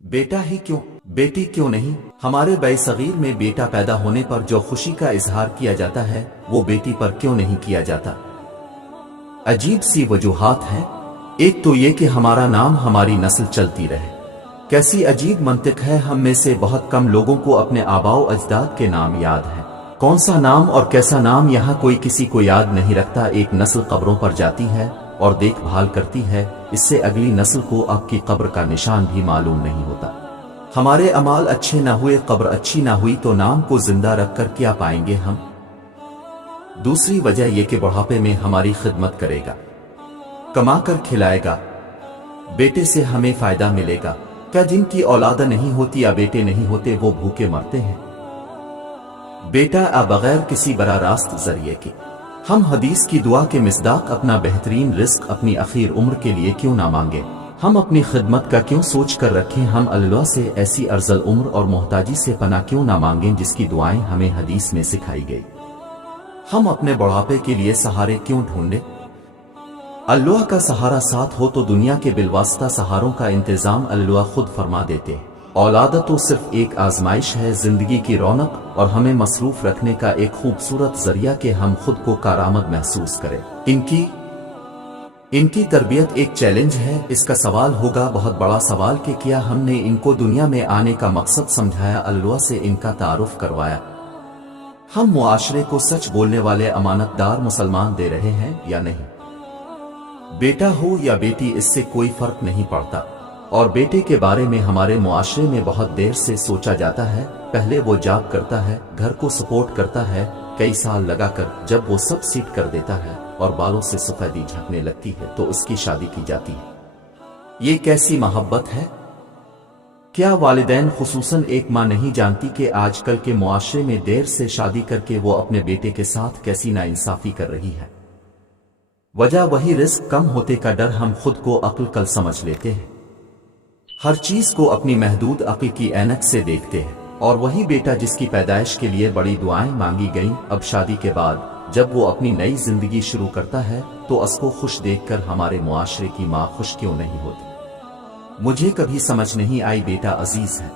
बेटा ही क्यों, बेटी क्यों नहीं? हमारे बैसगीर में बेटा पैदा होने पर जो खुशी का इजहार किया जाता है वो बेटी पर क्यों नहीं किया जाता? अजीब सी वजूहात हैं। एक तो ये कि हमारा नाम हमारी नस्ल चलती रहे। कैसी अजीब मंतिक है, हम में से बहुत कम लोगों को अपने आबाओ अजदाद के नाम याद है। कौन सा नाम और कैसा नाम यहाँ कोई किसी को याद नहीं रखता। एक नस्ल कब्रों पर जाती है और देखभाल करती है, इससे अगली नस्ल को आपकी कब्र का निशान भी मालूम नहीं होता। हमारे अमाल अच्छे ना हुए, कब्र अच्छी ना हुई तो नाम को जिंदा रखकर क्या पाएंगे हम? दूसरी वजह यह कि बुढ़ापे में हमारी खिदमत करेगा, कमा कर खिलाएगा, बेटे से हमें फायदा मिलेगा। क्या जिनकी औलाद नहीं होती या बेटे नहीं होते वो भूखे मरते हैं? बेटा बगैर किसी बड़ा रास्त जरिए के। हम हदीस की दुआ के मिसदाक अपना बेहतरीन रिस्क अपनी आखिर उम्र के लिए क्यों ना मांगे? हम अपनी खिदमत का क्यों सोच कर रखें? हम अल्लाह से ऐसी अर्जल उम्र और मोहताजी से पनाह क्यों ना मांगें जिसकी दुआएं हमें हदीस में सिखाई गई? हम अपने बुढ़ापे के लिए सहारे क्यों ढूंढें? अल्लाह का सहारा साथ हो तो दुनिया के बिलवास्ता सहारों का इंतजाम अल्लाह खुद फरमा देते हैं। औलाद तो सिर्फ एक आजमाइश है, जिंदगी की रौनक और हमें मसरूफ रखने का एक खूबसूरत जरिया कि हम खुद को कारआमद महसूस करें। इनकी तरबियत एक चैलेंज है। इसका सवाल होगा बहुत बड़ा सवाल कि क्या हमने इनको दुनिया में आने का मकसद समझाया, अल्लाह से इनका तारुफ करवाया? हम मुआशरे को सच बोलने वाले अमानतदार मुसलमान दे रहे हैं या नहीं? बेटा हो या बेटी इससे कोई फर्क नहीं पड़ता। और बेटे के बारे में हमारे मुआशरे में बहुत देर से सोचा जाता है। पहले वो जॉब करता है, घर को सपोर्ट करता है, कई साल लगाकर जब वो सब सीट कर देता है और बालों से सफेदी झकने लगती है तो उसकी शादी की जाती है। ये कैसी मोहब्बत है? क्या वालिदैन खुसूसन एक माँ नहीं जानती कि आजकल के मुआशरे में देर से शादी करके वो अपने बेटे के साथ कैसी नाइंसाफी कर रही है? वजह वही रिस्क कम होते का डर। हम खुद को अक्ल कल समझ लेते हैं, हर चीज को अपनी महदूद अक्ल की ऐनक से देखते हैं। और वही बेटा जिसकी पैदाइश के लिए बड़ी दुआएं मांगी गईं, अब शादी के बाद जब वो अपनी नई जिंदगी शुरू करता है तो उसको खुश देखकर हमारे मुआशरे की माँ खुश क्यों नहीं होती? मुझे कभी समझ नहीं आई। बेटा अजीज है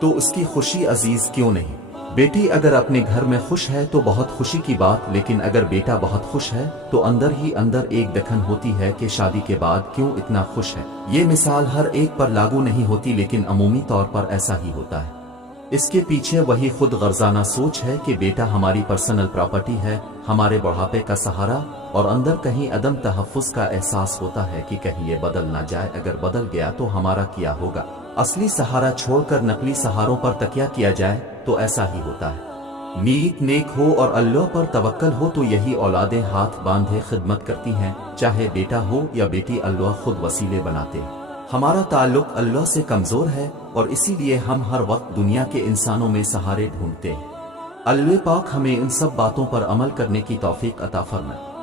तो उसकी खुशी अजीज क्यों नहीं? बेटी अगर अपने घर में खुश है तो बहुत खुशी की बात, लेकिन अगर बेटा बहुत खुश है तो अंदर ही अंदर एक दखन होती है कि शादी के बाद क्यों इतना खुश है। ये मिसाल हर एक पर लागू नहीं होती, लेकिन अमूमी तौर पर ऐसा ही होता है। इसके पीछे वही खुद गर्जाना सोच है कि बेटा हमारी पर्सनल प्रॉपर्टी है, हमारे बुढ़ापे का सहारा, और अंदर कहीं अदम तहफ्फुज का एहसास होता है कि कहीं ये बदल ना जाए। अगर बदल गया तो हमारा क्या होगा? असली सहारा छोड़कर नकली सहारों पर तकिया किया जाए तो ऐसा ही होता है। नीयत नेक हो और अल्लाह पर तवक्कल हो तो यही औलादें हाथ बांधे खिदमत करती हैं। चाहे बेटा हो या बेटी, अल्लाह खुद वसीले बनाते हैं। हमारा ताल्लुक अल्लाह से कमजोर है और इसीलिए हम हर वक्त दुनिया के इंसानों में सहारे ढूंढते हैं। अल्लाह पाक हमें इन सब बातों पर अमल करने की तौफीक अता फरमाए।